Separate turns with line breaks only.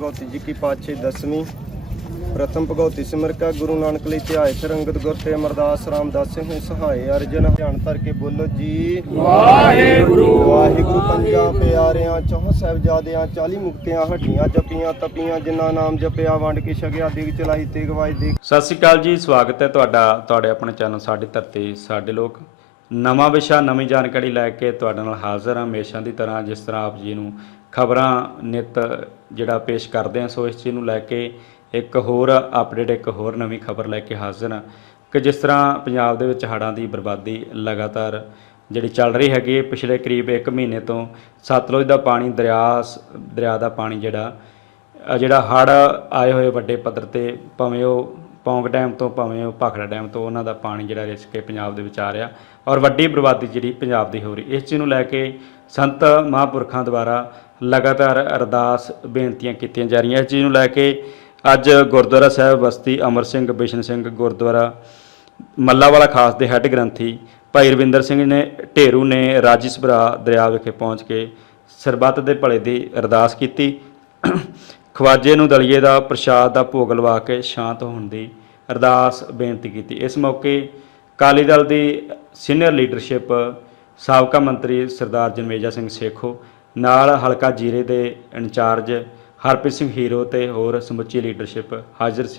ਭਗਉਤੀ ਜੀ ਕੀ ਪਾਤਸ਼ਾਹੀ ਦਸਵੀਂ ਪ੍ਰਥਮ ਭਗਉਤੀ ਸਿਮਰ ਕਾ ਗੁਰੂ ਨਾਨਕ ਲਈ ਧਿਆਏ ਫਿਰ ਅੰਗਦ ਗੁਰ ਤੇ ਅਮਰਦਾਸ ਰਾਮਦਾਸ ਹੋਏ ਸਹਾਏ ਅਰਜਨ ਧਿਆਨ ਧਰ ਕੇ ਬੋਲੋ ਜੀ।
ਵਾਹਿਗੁਰੂ।
ਵਾਹਿਗੁਰੂ ਪੰਜਾਂ ਪਿਆਰਿਆਂ ਚੌਹ ਸਾਹਿਬਜ਼ਾਦਿਆਂ 40 ਮੁਕਤਿਆਂ ਹੱਡੀਆਂ ਜਪੀਆਂ ਤਪੀਆਂ ਜਿਨ੍ਹਾਂ ਨਾਮ ਜਪਿਆ ਵੰਡ ਕੇ ਛਕਿਆ ਦਿਗ ਚਲਾਈ ਤੇ ਗਵਾਈ ਦੇ
ਸਤਿ ਸ਼੍ਰੀ ਅਕਾਲ ਜੀ ਸਵਾਗਤ ਹੈ ਤੁਹਾਡਾ ਤੁਹਾਡੇ ਆਪਣੇ ਚੈਨਲ ਸਾਡੀ ਧਰਤੀ ਸਾਡੇ ਲੋਕ। ਨਵਾਂ ਵਿਸ਼ਾ ਨਵੀਂ ਜਾਣਕਾਰੀ ਲੈ ਕੇ ਤੁਹਾਡੇ ਨਾਲ ਹਾਜ਼ਰ ਹਾਂ ਹਮੇਸ਼ਾ ਦੀ ਤਰ੍ਹਾਂ ਜਿਸ ਤਰ੍ਹਾਂ ਆਪ ਜੀ ਨੂੰ ਖਬਰਾਂ ਨਿਤ ਜਿਹੜਾ ਪੇਸ਼ ਕਰਦੇ ਹਾਂ ਸੋ ਇਸ ਚੀਜ਼ ਨੂੰ ਲੈ ਕੇ ਇੱਕ ਹੋਰ ਅਪਡੇਟ ਇੱਕ ਹੋਰ ਨਵੀਂ ਖਬਰ ਲੈ ਕੇ ਹਾਜ਼ਰ ਹਾਂ ਕਿ ਜਿਸ ਤਰ੍ਹਾਂ ਪੰਜਾਬ ਦੇ ਵਿੱਚ ਹੜ੍ਹਾਂ ਦੀ ਬਰਬਾਦੀ ਲਗਾਤਾਰ ਜਿਹੜੀ ਚੱਲ ਰਹੀ ਹੈਗੀ ਹੈ, ਪਿਛਲੇ ਕਰੀਬ 1 ਮਹੀਨੇ ਤੋਂ ਸਤਲੁਜ ਦਾ ਪਾਣੀ ਦਰਿਆ ਸ- ਦਰਿਆ ਦਾ ਪਾਣੀ ਜਿਹੜਾ ਜਿਹੜਾ ਹੜ ਆਏ ਹੋਏ ਵੱਡੇ ਪੱਧਰ ਤੇ ਭਾਵੇਂ ਉਹ ਪੌਂਗ ਡੈਮ ਤੋਂ ਭਾਵੇਂ ਉਹ ਭਾਖੜਾ ਡੈਮ ਤੋਂ ਉਹਨਾਂ ਦਾ ਪਾਣੀ ਜਿਹੜਾ ਰਿਸ ਕੇ ਪੰਜਾਬ ਦੇ ਵਿੱਚ ਆ ਰਿਹਾ ਔਰ ਵੱਡੀ ਬਰਬਾਦੀ ਜਿਹੜੀ ਪੰਜਾਬ ਦੀ ਹੋ ਰਹੀ, ਇਸ ਚੀਜ਼ ਨੂੰ ਲੈ ਕੇ ਸੰਤ ਮਹਾਂਪੁਰਖਾਂ ਦੁਆਰਾ ਲਗਾਤਾਰ ਅਰਦਾਸ ਬੇਨਤੀਆਂ ਕੀਤੀਆਂ ਜਾ ਰਹੀਆਂ। ਇਸ ਚੀਜ਼ ਨੂੰ ਲੈ ਕੇ ਅੱਜ ਗੁਰਦੁਆਰਾ ਸਾਹਿਬ ਬਸਤੀ ਅਮਰ ਸਿੰਘ, ਬਿਸ਼ਨ ਸਿੰਘ ਗੁਰਦੁਆਰਾ ਮੱਲਾਵਾਲਾ ਖਾਸ ਦੇ ਹੈੱਡ ਗ੍ਰੰਥੀ ਭਾਈ ਰਵਿੰਦਰ ਸਿੰਘ ਨੇ, ਢੇਰੂ ਨੇ ਰਾਜਿਸਬਰਾ ਦਰਿਆ ਵਿਖੇ ਪਹੁੰਚ ਕੇ ਸਰਬੱਤ ਦੇ ਭਲੇ ਦੀ ਅਰਦਾਸ ਕੀਤੀ। ਖਵਾਜੇ ਨੂੰ ਦਲੀਏ ਦਾ ਪ੍ਰਸ਼ਾਦ ਦਾ ਭੋਗ ਲਵਾ ਕੇ ਸ਼ਾਂਤ ਹੋਣ ਦੀ ਅਰਦਾਸ ਬੇਨਤੀ ਕੀਤੀ। ਇਸ ਮੌਕੇ ਅਕਾਲੀ ਦਲ ਦੀ ਸੀਨੀਅਰ ਲੀਡਰਸ਼ਿਪ ਸਾਬਕਾ ਮੰਤਰੀ ਸਰਦਾਰ ਜਨਮੇਜਾ ਸਿੰਘ ਸੇਖੋ, ਨਾਲ ਹਲਕਾ ਜੀਰੇ ਦੇ ਇੰਚਾਰਜ ਹਰਪ੍ਰੀਤ ਸਿੰਘ ਹੀਰੋ ਤੇ ਹੋਰ ਸਮੁੱਚੀ ਲੀਡਰਸ਼ਿਪ ਹਾਜ਼ਰ ਸੀ।